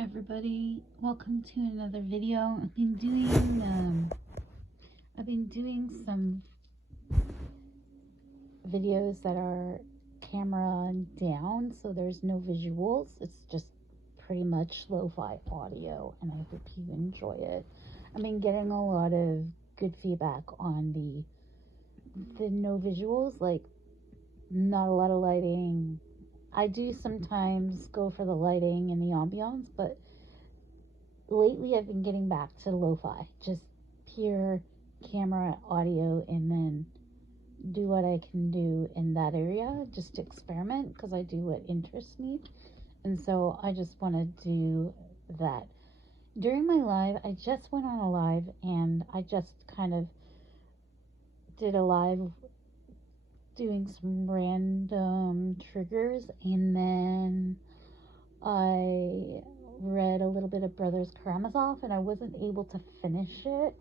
Everybody, welcome to another video. I've been doing some videos that are camera down, so there's no visuals. It's just pretty much lo-fi audio, and I hope you enjoy it. I've been getting a lot of good feedback on the no visuals, like not a lot of lighting. I do sometimes go for the lighting and the ambiance, but lately I've been getting back to lo-fi, just pure camera audio, and then do what I can do in that area, just to experiment, because I do what interests me. And so I just want to do that. During my live, I just went on a live, and I just kind of did a live doing some random triggers, and then I read a little bit of Brothers Karamazov, and I wasn't able to finish it.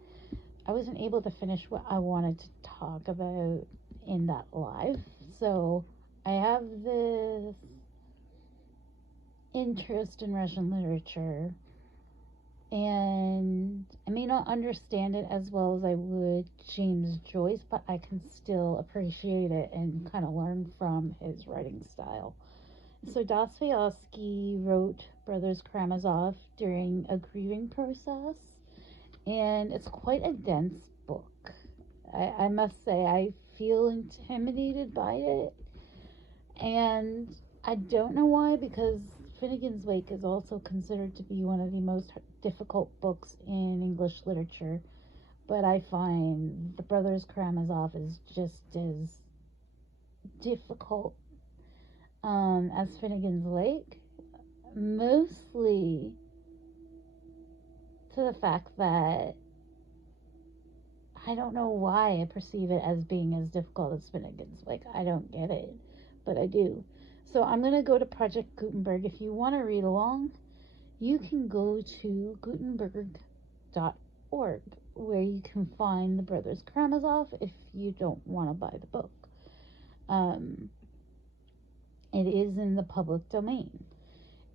I wasn't able to finish what I wanted to talk about in that live. So I have this interest in Russian literature, and I may not understand it as well as I would James Joyce, but I can still appreciate it and kind of learn from his writing style. So Dostoevsky wrote Brothers Karamazov during a grieving process, and it's quite a dense book. I must say, I feel intimidated by it, and I don't know why, because Finnegan's Wake is also considered to be one of the most difficult books in English literature, but I find the Brothers Karamazov is just as difficult as Finnegan's Wake, mostly to the fact that I don't know why I perceive it as being as difficult as Finnegan's Wake. I don't get it, but I do. So I'm going to go to Project Gutenberg. If you want to read along, you can go to gutenberg.org, where you can find the Brothers Karamazov if you don't want to buy the book. It is in the public domain.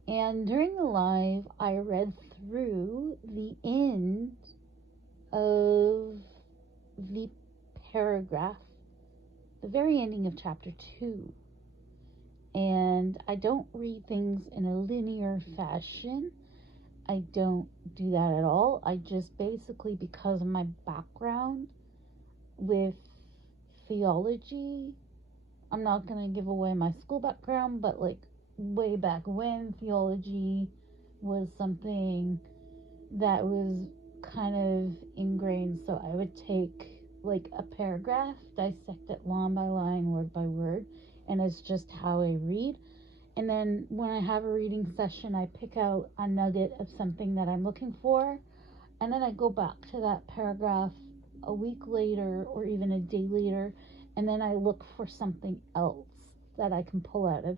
And during the live, I read through the end of the paragraph, the very ending of chapter 2. And I don't read things in a linear fashion. I don't do that at all. I just basically, because of my background with theology, I'm not going to give away my school background, but like way back when, theology was something that was kind of ingrained. So I would take like a paragraph, dissect it line by line, word by word, and it's just how I read. And then when I have a reading session, I pick out a nugget of something that I'm looking for, and then I go back to that paragraph a week later or even a day later, and then I look for something else that I can pull out of.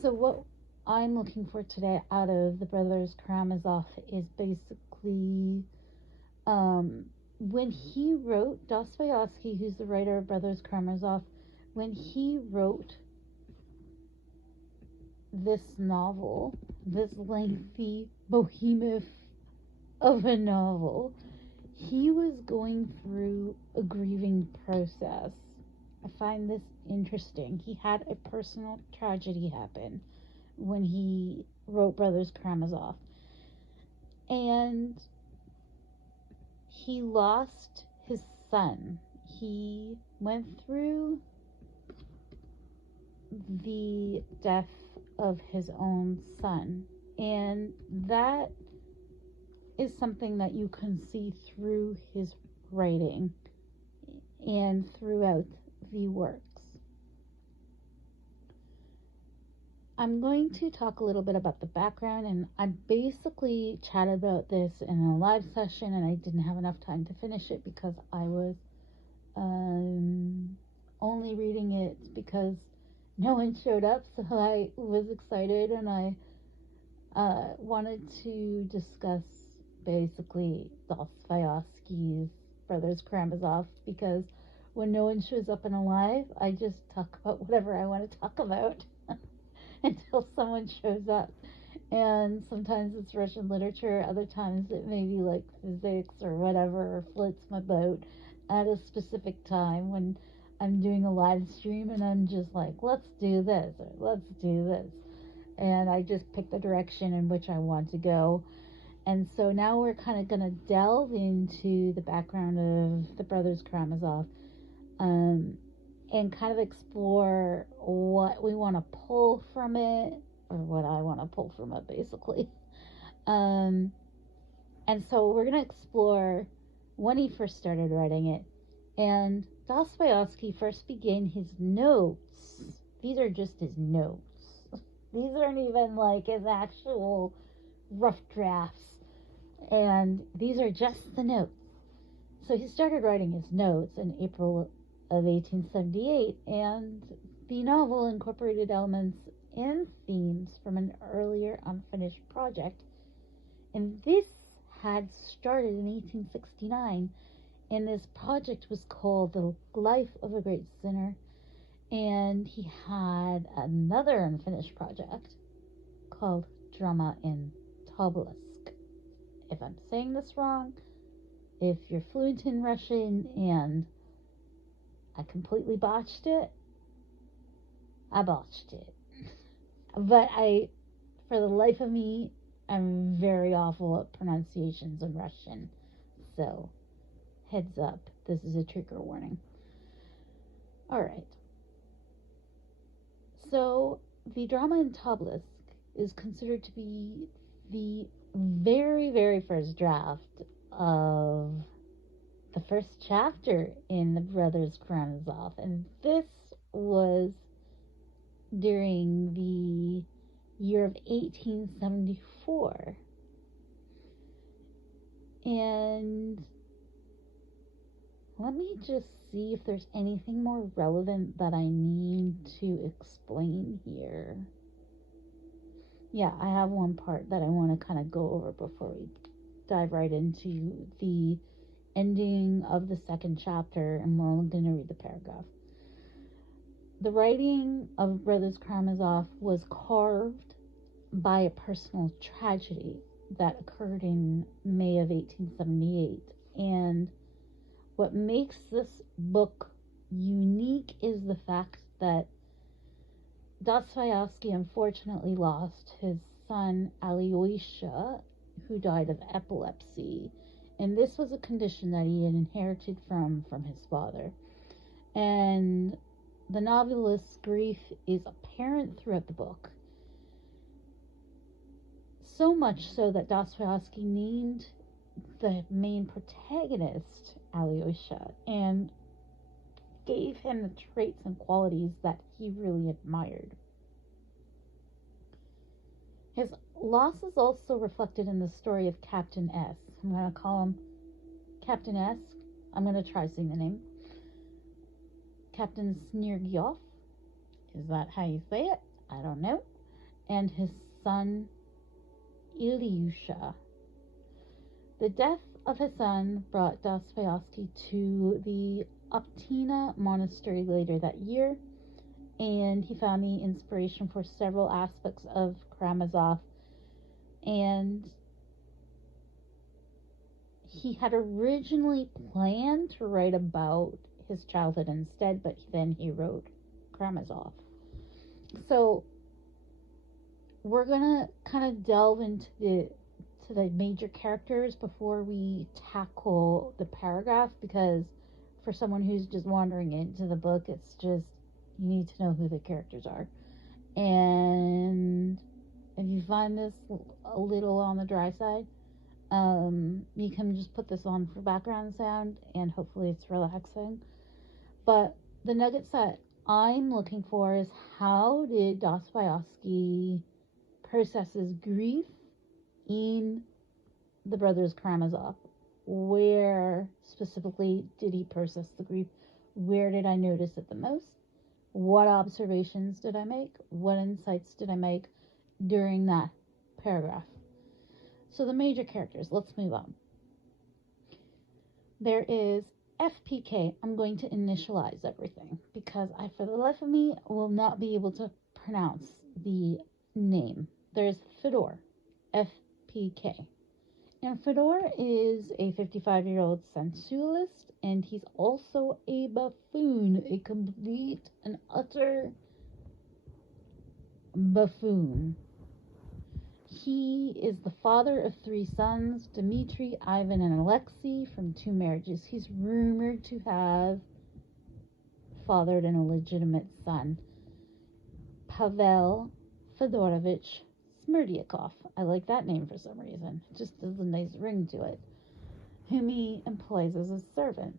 So what I'm looking for today out of the Brothers Karamazov is basically when he wrote, Dostoevsky, who's the writer of Brothers Karamazov, when he wrote this novel, this lengthy behemoth of a novel, he was going through a grieving process. I find this interesting. He had a personal tragedy happen when he wrote Brothers Karamazov, and he lost his son. He went through the death of his own son, and that is something that you can see through his writing and throughout the works. I'm going to talk a little bit about the background, and I basically chatted about this in a live session, and I didn't have enough time to finish it because I was only reading it because no one showed up, so I was excited, and I wanted to discuss basically Dostoevsky's Brothers Karamazov, because when no one shows up in a live, I just talk about whatever I want to talk about until someone shows up. And sometimes it's Russian literature, other times it may be like physics or whatever, or floats my boat at a specific time when I'm doing a live stream and I'm just like, let's do this, or let's do this. And I just pick the direction in which I want to go. And so now we're kind of going to delve into the background of the Brothers Karamazov, and kind of explore what we want to pull from it, or what I want to pull from it, basically. And so we're going to explore when he first started writing it. And Dostoevsky first began his notes. These are just his notes. These aren't even like his actual rough drafts. And these are just the notes. So he started writing his notes in April of 1878, and the novel incorporated elements and themes from an earlier unfinished project. And this had started in 1869, and this project was called The Life of a Great Sinner. And he had another unfinished project called Drama in Tobolsk. If I'm saying this wrong, if you're fluent in Russian and I completely botched it, I botched it. But for the life of me, I'm very awful at pronunciations in Russian. So, heads up, this is a trigger warning. Alright. So, the drama in Tobolsk is considered to be the very, very first draft of the first chapter in the Brothers Karamazov. And this was during the year of 1874. And let me just see if there's anything more relevant that I need to explain here. Yeah, I have one part that I want to kind of go over before we dive right into the ending of the second chapter, and we're only going to read the paragraph. The writing of Brothers Karamazov was carved by a personal tragedy that occurred in May of 1878. And what makes this book unique is the fact that Dostoevsky unfortunately lost his son Alyosha, who died of epilepsy. And this was a condition that he had inherited from his father. And the novelist's grief is apparent throughout the book. So much so that Dostoevsky named the main protagonist Alyosha and gave him the traits and qualities that he really admired. His loss is also reflected in the story of Captain S. I'm going to call him Captain S. I'm going to try saying the name. Captain Snergyov. Is that how you say it? I don't know. And his son Ilyusha. The death of his son brought Dostoevsky to the Optina monastery later that year, and he found the inspiration for several aspects of Karamazov. And he had originally planned to write about his childhood instead, but then he wrote Karamazov. So we're gonna kind of delve into the major characters before we tackle the paragraph, because for someone who's just wandering into the book, it's just, you need to know who the characters are. And if you find this a little on the dry side, you can just put this on for background sound, and hopefully it's relaxing. But the nuggets that I'm looking for is, how did Dostoevsky process his grief in the Brothers Karamazov? Where specifically did he process the grief? Where did I notice it the most? What observations did I make? What insights did I make during that paragraph? So the major characters, let's move on. There is FPK. I'm going to initialize everything because I, for the life of me, will not be able to pronounce the name. there's Fedor, FPK. And Fedor is a 55-year-old sensualist, and he's also a buffoon, a complete and utter buffoon. He is the father of 3 sons, Dmitri, Ivan, and Alexei, from 2 marriages. He's rumored to have fathered an illegitimate son, Pavel Fedorovich Smerdyakov. I like that name for some reason. It just has a nice ring to it. Whom he employs as a servant.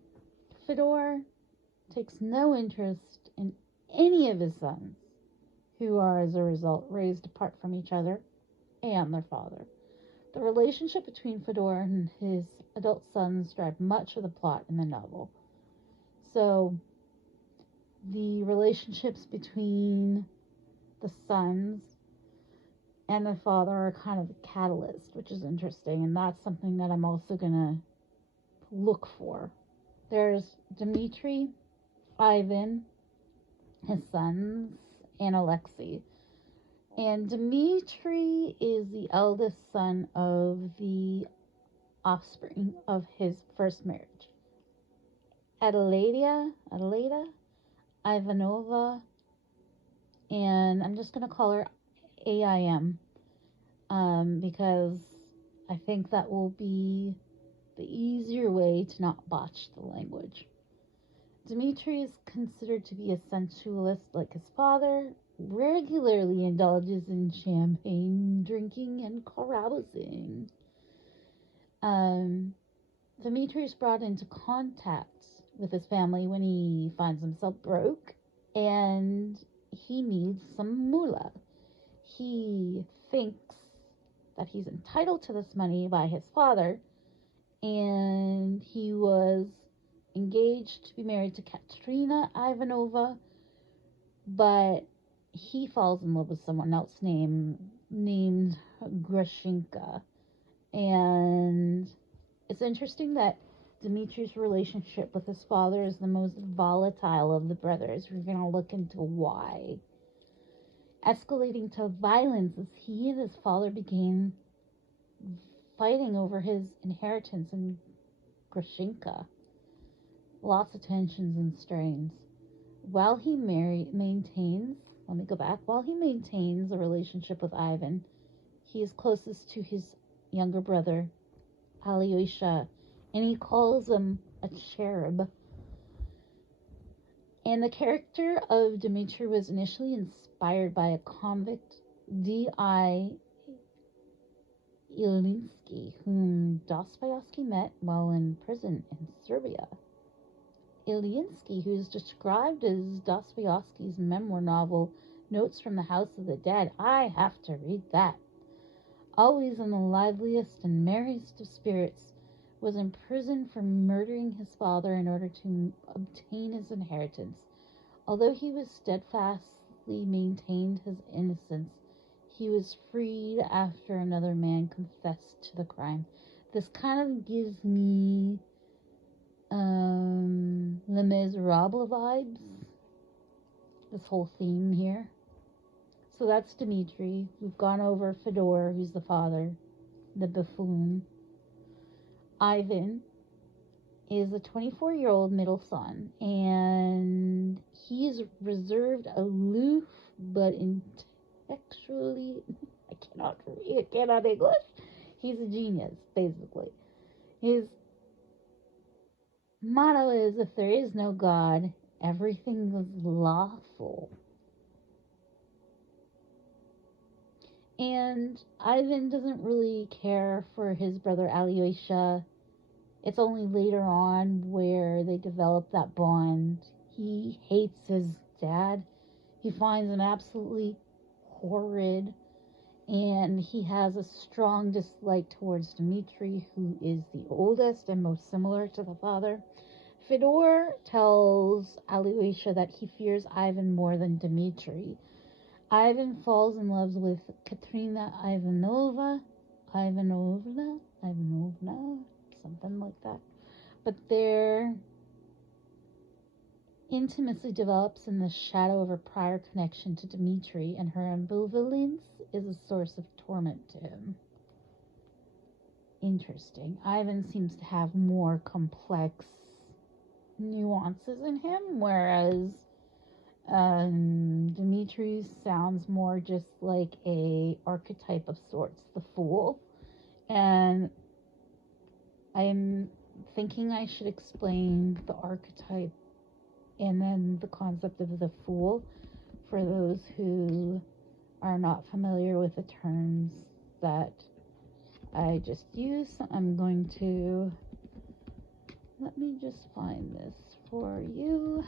Fedor takes no interest in any of his sons, who are as a result raised apart from each other and their father. The relationship between Fedor and his adult sons drive much of the plot in the novel. So, the relationships between the sons and the father are kind of a catalyst, which is interesting, and that's something that I'm also going to look for. There's Dmitri, Ivan, his sons, and Alexei. And Dmitri is the eldest son of the offspring of his first marriage. Adelaida Ivanova, and I'm just going to call her AIM, because I think that will be the easier way to not botch the language. Dmitri is considered to be a sensualist like his father, regularly indulges in champagne drinking and carousing. Dmitri is brought into contact with his family when he finds himself broke and he needs some moolah. He thinks that he's entitled to this money by his father, and he was engaged to be married to Katerina Ivanova, but he falls in love with someone else named Grushenka. And it's interesting that Dmitri's relationship with his father is the most volatile of the brothers. We're going to look into why. Escalating to violence as he and his father began fighting over his inheritance and Grushenka. Lots of tensions and strains. While he maintains a relationship with Ivan, he is closest to his younger brother, Alyosha, and he calls him a cherub. And the character of Dmitri was initially inspired by a convict, D.I. Ilinsky, whom Dostoevsky met while in prison in Serbia. Ilinsky, who is described as Dostoevsky's memoir novel, Notes from the House of the Dead. I have to read that. Always in the liveliest and merriest of spirits, was imprisoned for murdering his father in order to obtain his inheritance. Although he was steadfastly maintained his innocence, he was freed after another man confessed to the crime. This kind of gives me Les Miserables vibes, this whole theme here. So that's Dmitri. We've gone over Fedor, who's the father, the buffoon. Ivan is a 24-year-old middle son, and he's reserved, aloof, but intellectually, I cannot English. He's a genius, basically. His motto is, if there is no God, everything is lawful. And Ivan doesn't really care for his brother Alyosha. It's only later on where they develop that bond. He hates his dad. He finds him absolutely horrid. And he has a strong dislike towards Dmitri, who is the oldest and most similar to the father. Fedor tells Alyosha that he fears Ivan more than Dmitri. Ivan falls in love with Katerina Ivanovna, something like that. But they're intimacy develops in the shadow of her prior connection to Dmitri, and her ambivalence is a source of torment to him. Interesting. Ivan seems to have more complex nuances in him, whereas Dmitri sounds more just like a archetype of sorts, the fool. And I'm thinking I should explain the archetype and then the concept of the fool for those who are not familiar with the terms that I just used. I'm going to, let me just find this for you.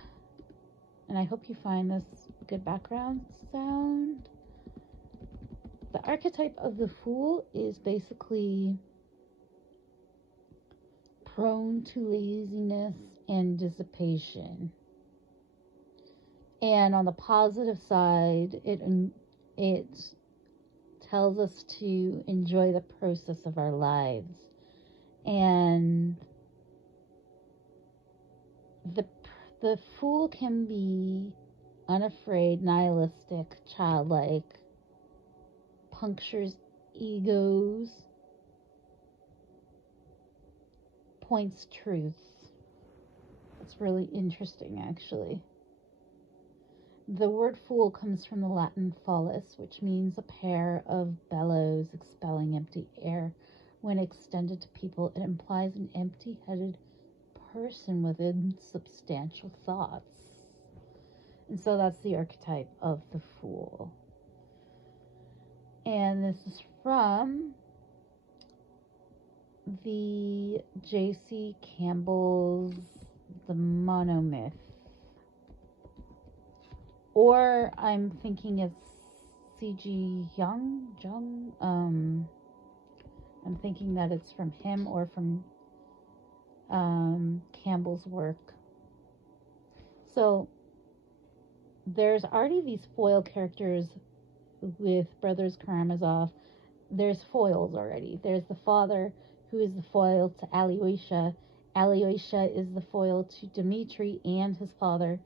And I hope you find this good background sound. The archetype of the fool is basically prone to laziness and dissipation. And on the positive side, it tells us to enjoy the process of our lives. And the fool can be unafraid, nihilistic, childlike, punctures egos, points truths. It's really interesting, actually. The word fool comes from the Latin folis, which means a pair of bellows expelling empty air. When extended to people, it implies an empty-headed person with insubstantial thoughts. And so that's the archetype of the fool. And this is from the J.C. Campbell's The Monomyth. Or I'm thinking it's C.G. Jung. I'm thinking that it's from him or from Campbell's work. So there's already these foil characters with Brothers Karamazov. There's foils already. There's the father, who is the foil to Alyosha. Alyosha is the foil to Dmitri and his father.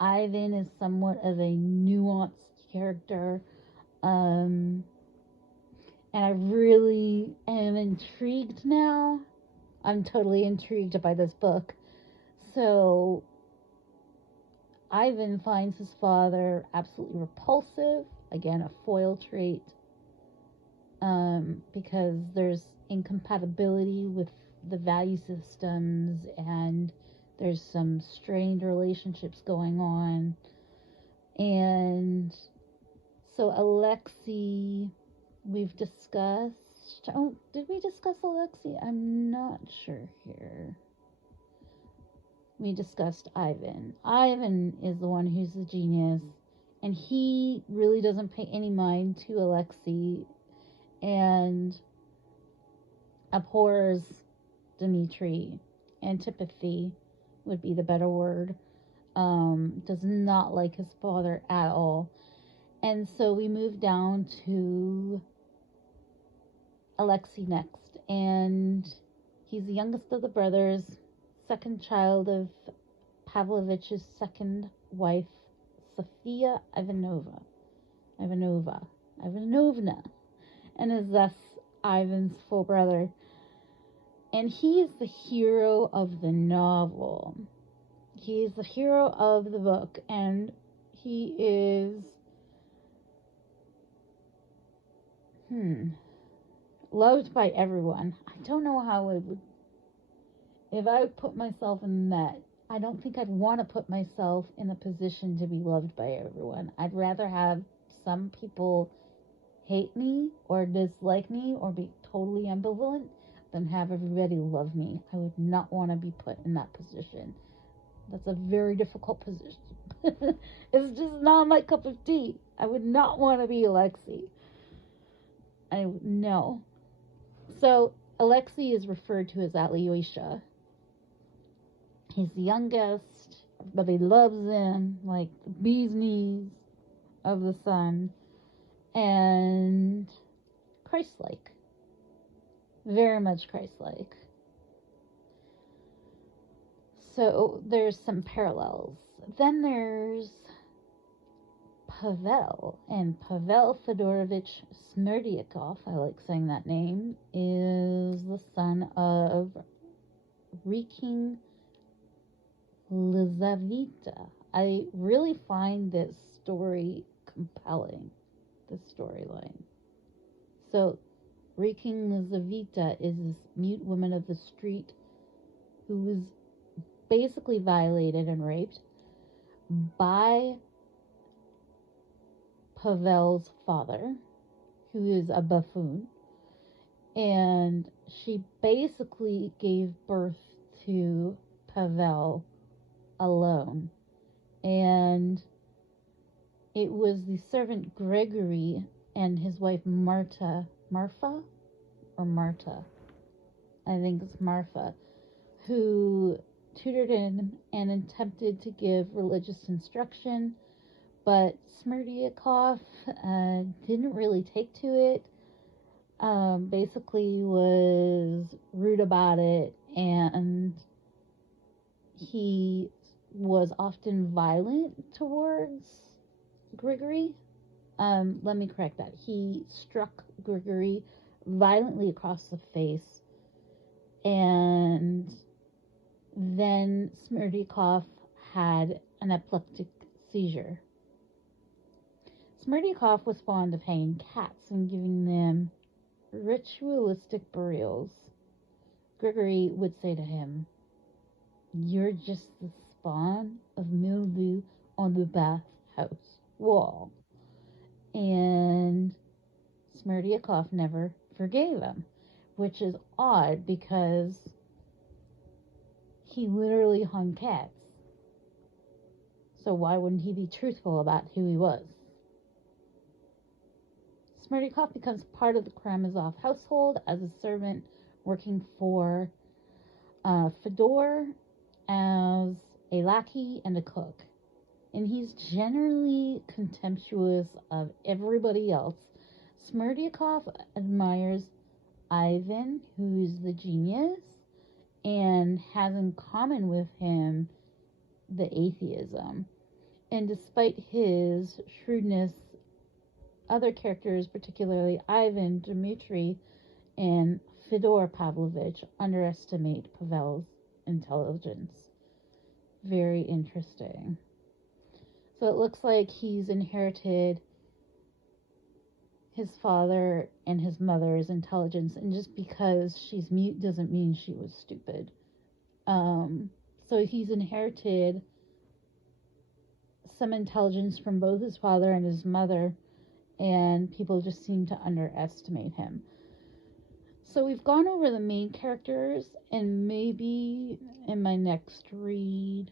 Ivan is somewhat of a nuanced character. And I really am intrigued now. I'm totally intrigued by this book. So Ivan finds his father absolutely repulsive. Again, a foil trait. Because there's incompatibility with the value systems and there's some strained relationships going on. And so Alexei, we've discussed. Oh, did we discuss Alexei? I'm not sure here. We discussed Ivan. Ivan is the one who's the genius, and he really doesn't pay any mind to Alexei and abhors Dmitri. Antipathy would be the better word. Does not like his father at all. And so we move down to Alexei next. And he's the youngest of the brothers, second child of Pavlovich's second wife, Sophia Ivanovna. And is thus Ivan's full brother. And he is the hero of the novel. He is the hero of the book, and he is loved by everyone. I don't know how I would, if I put myself in that, I don't think I'd want to put myself in a position to be loved by everyone. I'd rather have some people hate me or dislike me or be totally ambivalent than have everybody love me. I would not want to be put in that position. That's a very difficult position. It's just not my cup of tea. I would not want to be Alexei. No. So Alexei is referred to as Alyosha. He's the youngest, but he loves him like the bee's knees of the sun. And Christ-like. Very much Christ-like. So there's some parallels. Then there's Pavel, and Pavel Fedorovich Smerdyakov, I like saying that name, is the son of Reking Lizaveta. I really find this story compelling, this storyline. So, Reking Lizaveta is this mute woman of the street who was basically violated and raped by Pavel's father, who is a buffoon, and she basically gave birth to Pavel alone. And it was the servant Gregory and his wife Marfa, I think it's Marfa, who tutored him and attempted to give religious instruction, but Smerdyakov didn't really take to it. Basically was rude about it, and he was often violent towards Grigory. Let me correct that. He struck Grigory violently across the face, and then Smerdyakov had an epileptic seizure. Smerdyakov was fond of hanging cats and giving them ritualistic burials. Grigory would say to him, "You're just the spawn of mildew on the bathhouse wall." And Smerdyakov never forgave him, which is odd because he literally hung cats. So why wouldn't he be truthful about who he was? Smerdyakov becomes part of the Karamazov household as a servant working for Fedor as a lackey and a cook. And he's generally contemptuous of everybody else. Smerdyakov admires Ivan, who's the genius, and has in common with him the atheism. And despite his shrewdness, other characters, particularly Ivan, Dmitri, and Fedor Pavlovich, underestimate Pavel's intelligence. Very interesting. So it looks like he's inherited his father and his mother's intelligence, and just because she's mute doesn't mean she was stupid. So he's inherited some intelligence from both his father and his mother, and people just seem to underestimate him. So we've gone over the main characters, and maybe in my next read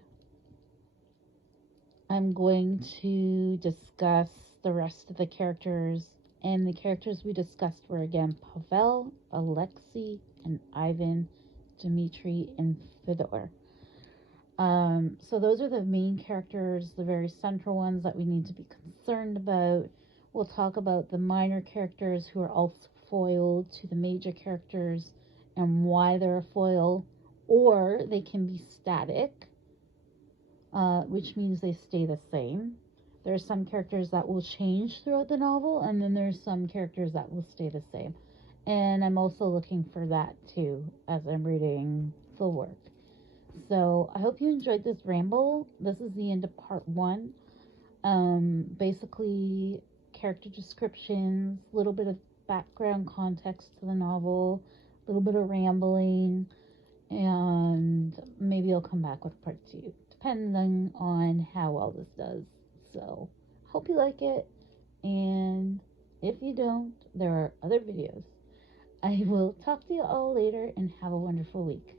I'm going to discuss the rest of the characters, and the characters we discussed were again Pavel, Alexei, and Ivan, Dmitri, and Fedor. So those are the main characters, the very central ones that we need to be concerned about. We'll talk about the minor characters who are also foil to the major characters and why they're a foil, or they can be static, which means they stay the same. There are some characters that will change throughout the novel, and then there's some characters that will stay the same. And I'm also looking for that too as I'm reading the work. So I hope you enjoyed this ramble. This is the end of part 1. Basically, character descriptions, a little bit of background context to the novel, a little bit of rambling, and maybe I'll come back with part 2, depending on how well this does. So, hope you like it, and if you don't, there are other videos. I will talk to you all later, and have a wonderful week.